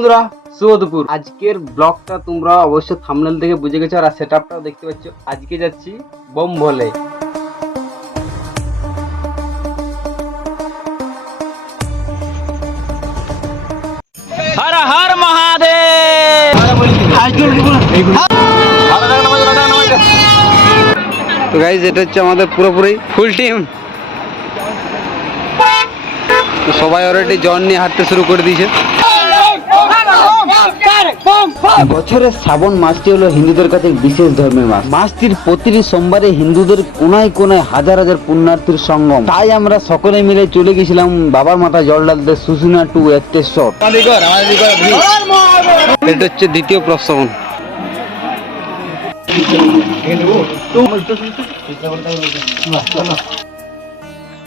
বন্ধুরা, শুভ দুপুর। আজকের ব্লগটা তোমরা অবশ্য থাম্বনেল থেকে বুঝে গেছো, আর সেটআপটাও দেখতে পাচ্ছ। আজকে যাচ্ছি বোম ভোলে। হর হর মহাদেব। তো গাইজ, এটা হচ্ছে আমাদের পুরোপুরি ফুল টিম। তো সবাই অলরেডি জন নিয়ে হাঁটতে শুরু করে দিয়েছে। বছরের শ্রাবণ মাসটি হলো হিন্দুদের কাছে বিশেষ ধর্মের মাস। মাসটির প্রতিটি সোমবারে হিন্দুদের কোনায় কোনায় হাজার হাজার পুণ্যার্থীর সঙ্গম। তাই আমরা সকলে মিলে চলে গেছিলাম বাবার মাথায় জল ঢালতে সুসুনা টু এক্টেশ্বর। এটা হচ্ছে দ্বিতীয় প্রশ্রবণ।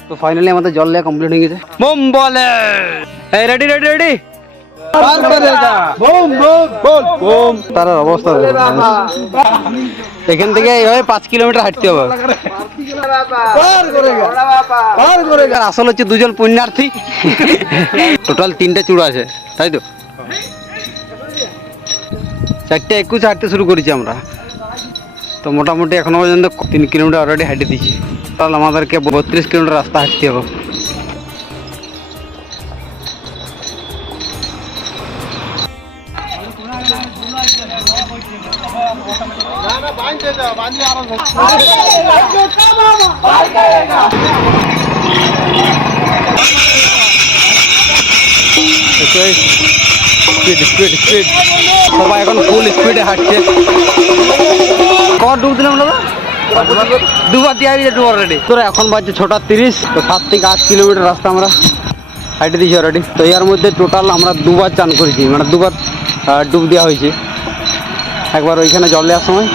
তো ফাইনালি আমাদের জল দেওয়া কমপ্লিট হয়ে গেছে। বোম বলে রেডি রেডি রেডি। তার অবস্থা এখান থেকে এইভাবে 5 কিলোমিটার হাঁটতে হবে। আসল হচ্ছে দুজন পুণ্যার্থী, টোটাল 3টে চূড়া আছে, তাই তো 4:21 হাঁটতে শুরু করেছি আমরা। তো মোটামুটি এখনো পর্যন্ত 3 কিলোমিটার অলরেডি হাঁটে দিচ্ছি। তাহলে আমাদেরকে 32 কিলোমিটার রাস্তা হাঁটতে হবে। সবাই এখন ফুল স্পিডে হাঁটছে। কত ডুব দিলাম দাদা? দুবার দিয়ে আসছে অলরেডি। তো এখন বাজছে 6:30। তো 7 থেকে 8 কিলোমিটার রাস্তা আমরা হাঁটে দিয়েছি অলরেডি। তো এর মধ্যে টোটাল আমরা দুবার চান করেছি, মানে দুবার ডুব দেওয়া হয়েছে। একবার ওইখানে জল দেওয়ার সময়,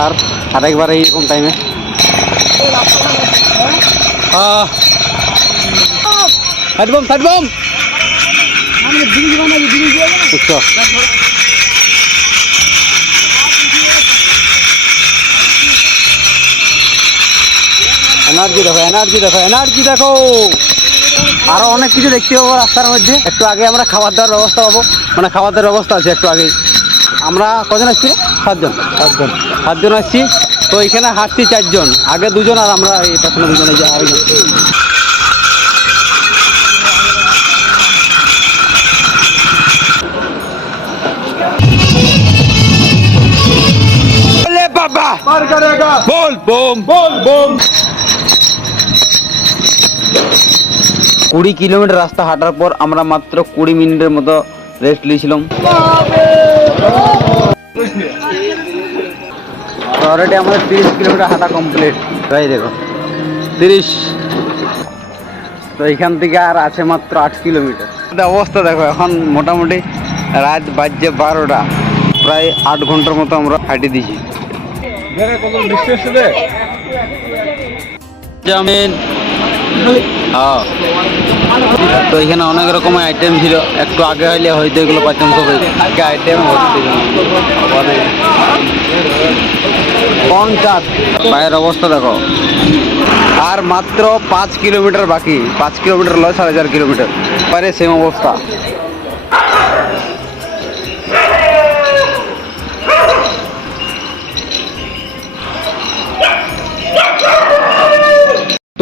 আর আরেকবার এইরকম টাইমে। হাটবম হাটবম এনার্জি দেখো, এনার্জি দেখো, এনার্জি দেখো। আরো অনেক কিছু দেখতে পাবো রাস্তার মধ্যে। একটু আগে আমরা খাবার দাবার ব্যবস্থা পাবো, মানে খাবার দাবার ব্যবস্থা আছে একটু আগে। আমরা কজন আসছি? 7জন আসছি। তো এখানে হাঁটছি 4 জন, আগে 2 জন আর আমরা এই পেছনে 2 জন। বাবা বল বোম বল বোম। 20 কিলোমিটার রাস্তা হাঁটার পর আমরা মাত্র 20 মিনিটের মতো রেস্ট নিয়েছিলাম। অলরেডি আমাদের 30 কিলোমিটার হাঁটা কমপ্লিট। তাই দেখো 30। তো এখান থেকে আর আছে মাত্র 8 কিলোমিটার। অবস্থা দেখো, এখন মোটামুটি রাত বাজছে 12টা। প্রায় 8 ঘন্টার মতো আমরা হাঁটি দিয়েছি। তো এখানে অনেক রকমের আইটেম ছিল। একটু আগে হইলে হয়তো এগুলো পাইতাম সবাই। আগে আইটেম কোন চাঁদ। পায়ের অবস্থা দেখো। আর মাত্র 5 কিলোমিটার বাকি। 5 কিলোমিটার লয় 4.5 কিলোমিটার পারে সেম অবস্থা।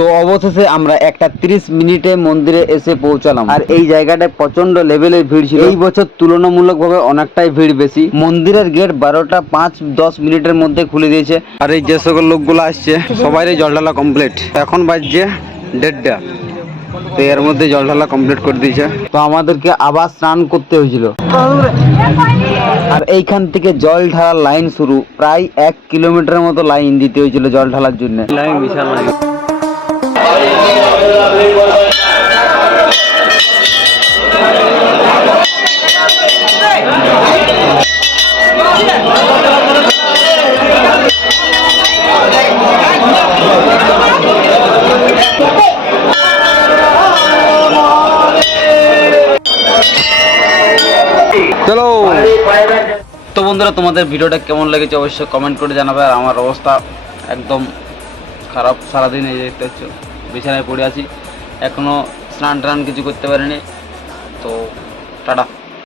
তো অবশেষে আমরা 1:30 মিনিটে মন্দিরে এসে পৌঁছালাম। আর এই জায়গাটায় প্রচন্ড লেভেলের ভিড় ছিল। এই বছর তুলনামূলকভাবে অনেকটাই ভিড় বেশি। মন্দিরের গেট 12টা 5-10 মিনিটের মধ্যে খুলে দিয়েছে। আর এই যে সকল লোকগুলো আসছে সবাইরই জল ঢালা কমপ্লিট। এখন বাজছে 1:30। তো এর মধ্যে জল ঢালা কমপ্লিট করে দিয়েছে। তো আমাদেরকে আবার স্নান করতে হয়েছিল। আর এইখান থেকে জল ঢালার লাইন শুরু। প্রায় 1 কিলোমিটারের মতো লাইন দিতে হয়েছিল জল ঢালার জন্য। লাইন বিশাল লাইন। চলো। তো বন্ধুরা, তোমাদের ভিডিওটা কেমন লেগেছে অবশ্যই কমেন্ট করে জানাবে। আর আমার অবস্থা একদম খারাপ। সারাদিন এই দেখতে হচ্ছে বিছানায় পড়ে আছি, এখনো স্নান টান কিছু করতে পারিনি। তো টাটা।